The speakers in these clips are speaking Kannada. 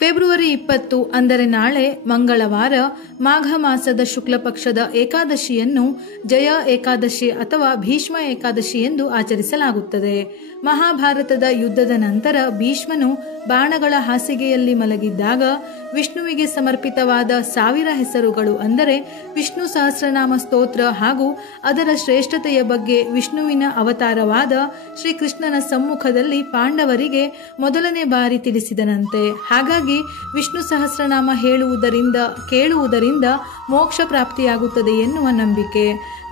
ಫೆಬ್ರವರಿ 20 ಅಂದರೆ ನಾಳೆ ಮಂಗಳವಾರ ಮಾಘ ಮಾಸದ ಶುಕ್ಲ ಪಕ್ಷದ ಏಕಾದಶಿಯನ್ನು ಜಯ ಏಕಾದಶಿ ಅಥವಾ ಭೀಷ್ಮ ಏಕಾದಶಿ ಎಂದು ಆಚರಿಸಲಾಗುತ್ತದೆ. ಮಹಾಭಾರತದ ಯುದ್ಧದ ನಂತರ ಭೀಷ್ಮನು ಬಾಣಗಳ ಹಾಸಿಗೆಯಲ್ಲಿ ಮಲಗಿದ್ದಾಗ ವಿಷ್ಣುವಿಗೆ ಸಮರ್ಪಿತವಾದ 1000 ಹೆಸರುಗಳು ಅಂದರೆ ವಿಷ್ಣು ಸಹಸ್ರನಾಮ ಸ್ತೋತ್ರ ಹಾಗೂ ಅದರ ಶ್ರೇಷ್ಠತೆಯ ಬಗ್ಗೆ ವಿಷ್ಣುವಿನ ಅವತಾರವಾದ ಶ್ರೀಕೃಷ್ಣನ ಸಮ್ಮುಖದಲ್ಲಿ ಪಾಂಡವರಿಗೆ ಮೊದಲನೇ ಬಾರಿ ತಿಳಿಸಿದನಂತೆ. ಹಾಗಾಗಿ ವಿಷ್ಣು ಸಹಸ್ರನಾಮ ಹೇಳುವುದರಿಂದ ಕೇಳುವುದರಿಂದ ಮೋಕ್ಷ ಪ್ರಾಪ್ತಿಯಾಗುತ್ತದೆ ಎನ್ನುವ ನಂಬಿಕೆ.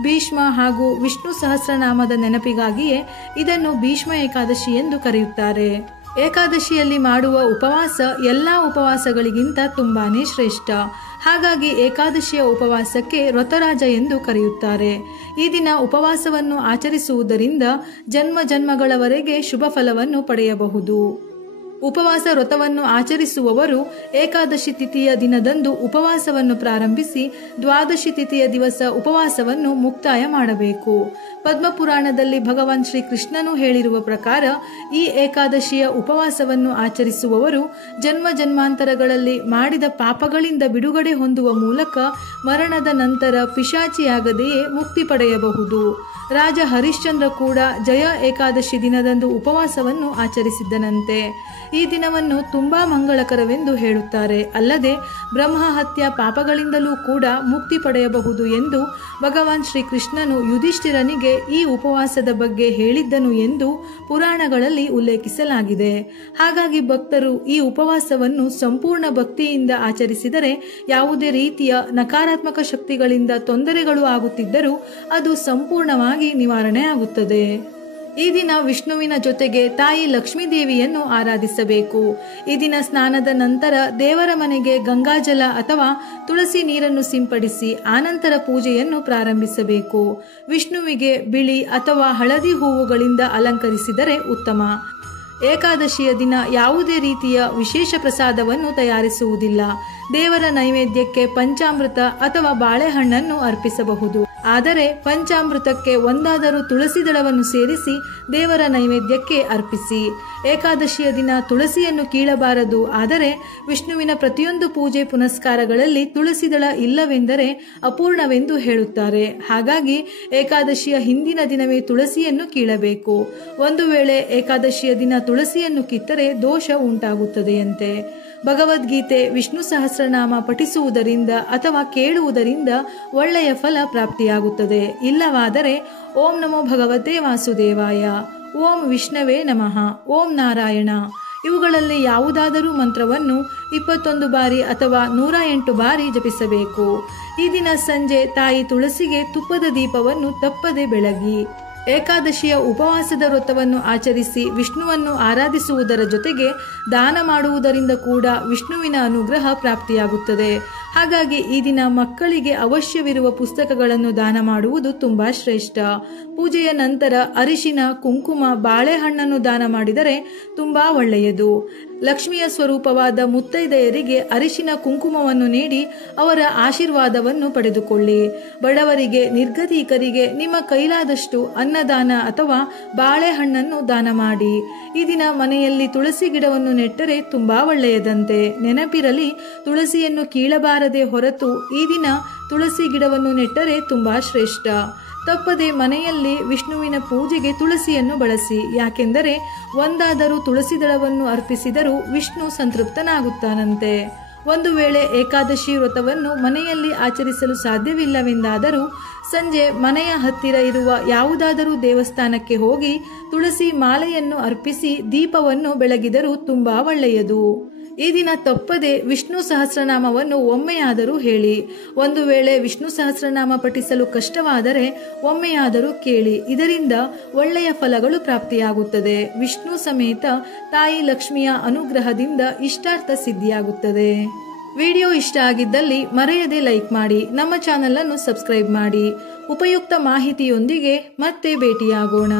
ಭೀಷ್ಮ ಹಾಗೂ ವಿಷ್ಣು ಸಹಸ್ರನಾಮದ ನೆನಪಿಗಾಗಿಯೇ ಇದನ್ನು ಭೀಷ್ಮ ಏಕಾದಶಿ ಎಂದು ಕರೆಯುತ್ತಾರೆ. ಏಕಾದಶಿಯಲ್ಲಿ ಮಾಡುವ ಉಪವಾಸ ಎಲ್ಲ ಉಪವಾಸಗಳಿಗಿಂತ ತುಂಬಾನೇ ಶ್ರೇಷ್ಠ. ಹಾಗಾಗಿ ಏಕಾದಶಿಯ ಉಪವಾಸಕ್ಕೆ ವ್ರತರಾಜ ಎಂದು ಕರೆಯುತ್ತಾರೆ. ಈ ದಿನ ಉಪವಾಸವನ್ನು ಆಚರಿಸುವುದರಿಂದ ಜನ್ಮ ಜನ್ಮಗಳವರೆಗೆ ಶುಭ ಫಲವನ್ನು ಪಡೆಯಬಹುದು. ಉಪವಾಸ ವ್ರತವನ್ನು ಆಚರಿಸುವವರು ಏಕಾದಶಿ ತಿಥಿಯ ದಿನದಂದು ಉಪವಾಸವನ್ನು ಪ್ರಾರಂಭಿಸಿ ದ್ವಾದಶಿ ತಿಥಿಯ ದಿವಸ ಉಪವಾಸವನ್ನು ಮುಕ್ತಾಯ ಮಾಡಬೇಕು. ಪದ್ಮಪುರಾಣದಲ್ಲಿ ಭಗವಾನ್ ಶ್ರೀಕೃಷ್ಣನು ಹೇಳಿರುವ ಪ್ರಕಾರ ಈ ಏಕಾದಶಿಯ ಉಪವಾಸವನ್ನು ಆಚರಿಸುವವರು ಜನ್ಮ ಜನ್ಮಾಂತರಗಳಲ್ಲಿ ಮಾಡಿದ ಪಾಪಗಳಿಂದ ಬಿಡುಗಡೆ ಹೊಂದುವ ಮೂಲಕ ಮರಣದ ನಂತರ ಪಿಶಾಚಿಯಾಗದೆಯೇ ಮುಕ್ತಿ ಪಡೆಯಬಹುದು. ರಾಜ ಹರಿಶ್ಚಂದ್ರ ಕೂಡ ಜಯ ಏಕಾದಶಿ ದಿನದಂದು ಉಪವಾಸವನ್ನು ಆಚರಿಸಿದ್ದನಂತೆ. ಈ ದಿನವನ್ನು ತುಂಬಾ ಮಂಗಳಕರವೆಂದು ಹೇಳುತ್ತಾರೆ. ಅಲ್ಲದೆ ಬ್ರಹ್ಮ ಹತ್ಯ ಪಾಪಗಳಿಂದಲೂ ಕೂಡ ಮುಕ್ತಿ ಪಡೆಯಬಹುದು ಎಂದು ಭಗವಾನ್ ಶ್ರೀಕೃಷ್ಣನು ಯುಧಿಷ್ಠಿರನಿಗೆ ಈ ಉಪವಾಸದ ಬಗ್ಗೆ ಹೇಳಿದ್ದನು ಎಂದು ಪುರಾಣಗಳಲ್ಲಿ ಉಲ್ಲೇಖಿಸಲಾಗಿದೆ. ಹಾಗಾಗಿ ಭಕ್ತರು ಈ ಉಪವಾಸವನ್ನು ಸಂಪೂರ್ಣ ಭಕ್ತಿಯಿಂದ ಆಚರಿಸಿದರೆ ಯಾವುದೇ ರೀತಿಯ ನಕಾರಾತ್ಮಕ ಶಕ್ತಿಗಳಿಂದ ತೊಂದರೆಗಳು ಆಗುತ್ತಿದ್ದರೂ ಅದು ಸಂಪೂರ್ಣವಾಗಿ ನಿವಾರಣೆ ಆಗುತ್ತದೆ. ಈ ದಿನ ವಿಷ್ಣುವಿನ ಜೊತೆಗೆ ತಾಯಿ ಲಕ್ಷ್ಮೀ ದೇವಿಯನ್ನು ಆರಾಧಿಸಬೇಕು. ಈ ದಿನ ಸ್ನಾನದ ನಂತರ ದೇವರ ಮನೆಗೆ ಗಂಗಾಜಲ ಅಥವಾ ತುಳಸಿ ನೀರನ್ನು ಸಿಂಪಡಿಸಿ ಆನಂತರ ಪೂಜೆಯನ್ನು ಪ್ರಾರಂಭಿಸಬೇಕು. ವಿಷ್ಣುವಿಗೆ ಬಿಳಿ ಅಥವಾ ಹಳದಿ ಹೂವುಗಳಿಂದ ಅಲಂಕರಿಸಿದರೆ ಉತ್ತಮ. ಏಕಾದಶಿಯ ದಿನ ಯಾವುದೇ ರೀತಿಯ ವಿಶೇಷ ಪ್ರಸಾದವನ್ನು ತಯಾರಿಸುವುದಿಲ್ಲ. ದೇವರ ನೈವೇದ್ಯಕ್ಕೆ ಪಂಚಾಮೃತ ಅಥವಾ ಬಾಳೆಹಣ್ಣನ್ನು ಅರ್ಪಿಸಬಹುದು. ಆದರೆ ಪಂಚಾಮೃತಕ್ಕೆ ಒಂದಾದರೂ ತುಳಸಿ ದಳವನ್ನು ಸೇರಿಸಿ ದೇವರ ನೈವೇದ್ಯಕ್ಕೆ ಅರ್ಪಿಸಿ. ಏಕಾದಶಿಯ ದಿನ ತುಳಸಿಯನ್ನು ಕೀಳಬಾರದು. ಆದರೆ ವಿಷ್ಣುವಿನ ಪ್ರತಿಯೊಂದು ಪೂಜೆ ಪುನಸ್ಕಾರಗಳಲ್ಲಿ ತುಳಸಿ ದಳ ಇಲ್ಲವೆಂದರೆ ಅಪೂರ್ಣವೆಂದು ಹೇಳುತ್ತಾರೆ. ಹಾಗಾಗಿ ಏಕಾದಶಿಯ ಹಿಂದಿನ ದಿನವೇ ತುಳಸಿಯನ್ನು ಕೀಳಬೇಕು. ಒಂದು ವೇಳೆ ಏಕಾದಶಿಯ ದಿನ ತುಳಸಿಯನ್ನು ಕಿತ್ತರೆ ದೋಷ ಉಂಟಾಗುತ್ತದೆಯಂತೆ. ಭಗವದ್ಗೀತೆ ವಿಷ್ಣು ಸಹಸ್ರನಾಮ ಪಠಿಸುವುದರಿಂದ ಅಥವಾ ಕೇಳುವುದರಿಂದ ಒಳ್ಳೆಯ ಫಲ ಪ್ರಾಪ್ತಿಯಾಗುತ್ತದೆ. ಇಲ್ಲವಾದರೆ ಓಂ ನಮೋ ಭಗವತೆ ವಾಸುದೇವಾಯ, ಓಂ ವಿಷ್ಣವೇ ನಮಃ, ಓಂ ನಾರಾಯಣ ಇವುಗಳಲ್ಲಿ ಯಾವುದಾದರೂ ಮಂತ್ರವನ್ನು 21 ಬಾರಿ ಅಥವಾ 108 ಬಾರಿ ಜಪಿಸಬೇಕು. ಈ ದಿನ ಸಂಜೆ ತಾಯಿ ತುಳಸಿಗೆ ತುಪ್ಪದ ದೀಪವನ್ನು ತಪ್ಪದೆ ಬೆಳಗಿ. ಏಕಾದಶಿಯ ಉಪವಾಸದ ವ್ರತವನ್ನು ಆಚರಿಸಿ ವಿಷ್ಣುವನ್ನು ಆರಾಧಿಸುವುದರ ಜೊತೆಗೆ ದಾನ ಮಾಡುವುದರಿಂದ ಕೂಡ ವಿಷ್ಣುವಿನ ಅನುಗ್ರಹ ಪ್ರಾಪ್ತಿಯಾಗುತ್ತದೆ. ಹಾಗಾಗಿ ಈ ದಿನ ಮಕ್ಕಳಿಗೆ ಅವಶ್ಯವಿರುವ ಪುಸ್ತಕಗಳನ್ನು ದಾನ ಮಾಡುವುದು ತುಂಬಾ ಶ್ರೇಷ್ಠ. ಪೂಜೆಯ ನಂತರ ಅರಿಶಿನ, ಕುಂಕುಮ, ಬಾಳೆಹಣ್ಣನ್ನು ದಾನ ಮಾಡಿದರೆ ತುಂಬಾ ಒಳ್ಳೆಯದು. ಲಕ್ಷ್ಮಿಯ ಸ್ವರೂಪವಾದ ಮುತ್ತೈದೆಯರಿಗೆ ಅರಿಶಿನ ಕುಂಕುಮವನ್ನು ನೀಡಿ ಅವರ ಆಶೀರ್ವಾದವನ್ನು ಪಡೆದುಕೊಳ್ಳಿ. ಬಡವರಿಗೆ, ನಿರ್ಗತಿಕರಿಗೆ ನಿಮ್ಮ ಕೈಲಾದಷ್ಟು ಅನ್ನದಾನ ಅಥವಾ ಬಾಳೆಹಣ್ಣನ್ನು ದಾನ ಮಾಡಿ. ಈ ದಿನ ಮನೆಯಲ್ಲಿ ತುಳಸಿ ಗಿಡವನ್ನು ನೆಟ್ಟರೆ ತುಂಬಾ ಒಳ್ಳೆಯದಂತೆ. ನೆನಪಿರಲಿ, ತುಳಸಿಯನ್ನು ಕೀಳಬಾರದೆ ಹೊರತು ಈ ದಿನ ತುಳಸಿ ಗಿಡವನ್ನು ನೆಟ್ಟರೆ ತುಂಬಾ ಶ್ರೇಷ್ಠ. ತಪ್ಪದೆ ಮನೆಯಲ್ಲಿ ವಿಷ್ಣುವಿನ ಪೂಜೆಗೆ ತುಳಸಿಯನ್ನು ಬಳಸಿ. ಯಾಕೆಂದರೆ ಒಂದಾದರೂ ತುಳಸಿ ದಳವನ್ನು ಅರ್ಪಿಸಿದರೂ ವಿಷ್ಣು ಸಂತೃಪ್ತನಾಗುತ್ತಾನಂತೆ. ಒಂದು ವೇಳೆ ಏಕಾದಶಿ ವ್ರತವನ್ನು ಮನೆಯಲ್ಲಿ ಆಚರಿಸಲು ಸಾಧ್ಯವಿಲ್ಲವೆಂದಾದರೂ ಸಂಜೆ ಮನೆಯ ಹತ್ತಿರ ಇರುವ ಯಾವುದಾದರೂ ದೇವಸ್ಥಾನಕ್ಕೆ ಹೋಗಿ ತುಳಸಿ ಮಾಲೆಯನ್ನು ಅರ್ಪಿಸಿ ದೀಪವನ್ನು ಬೆಳಗಿದರೂ ತುಂಬಾ ಒಳ್ಳೆಯದು. ಈ ದಿನ ತಪ್ಪದೆ ವಿಷ್ಣು ಸಹಸ್ರನಾಮವನ್ನು ಒಮ್ಮೆಯಾದರೂ ಹೇಳಿ. ಒಂದು ವೇಳೆ ವಿಷ್ಣು ಸಹಸ್ರನಾಮ ಪಠಿಸಲು ಕಷ್ಟವಾದರೆ ಒಮ್ಮೆಯಾದರೂ ಕೇಳಿ. ಇದರಿಂದ ಒಳ್ಳೆಯ ಫಲಗಳು ಪ್ರಾಪ್ತಿಯಾಗುತ್ತದೆ. ವಿಷ್ಣು ಸಮೇತ ತಾಯಿ ಲಕ್ಷ್ಮಿಯ ಅನುಗ್ರಹದಿಂದ ಇಷ್ಟಾರ್ಥ ಸಿದ್ಧಿಯಾಗುತ್ತದೆ. ವಿಡಿಯೋ ಇಷ್ಟ ಆಗಿದ್ದಲ್ಲಿ ಮರೆಯದೆ ಲೈಕ್ ಮಾಡಿ, ನಮ್ಮ ಚಾನೆಲ್ ಅನ್ನು ಸಬ್ಸ್ಕ್ರೈಬ್ ಮಾಡಿ. ಉಪಯುಕ್ತ ಮಾಹಿತಿಯೊಂದಿಗೆ ಮತ್ತೆ ಭೇಟಿಯಾಗೋಣ.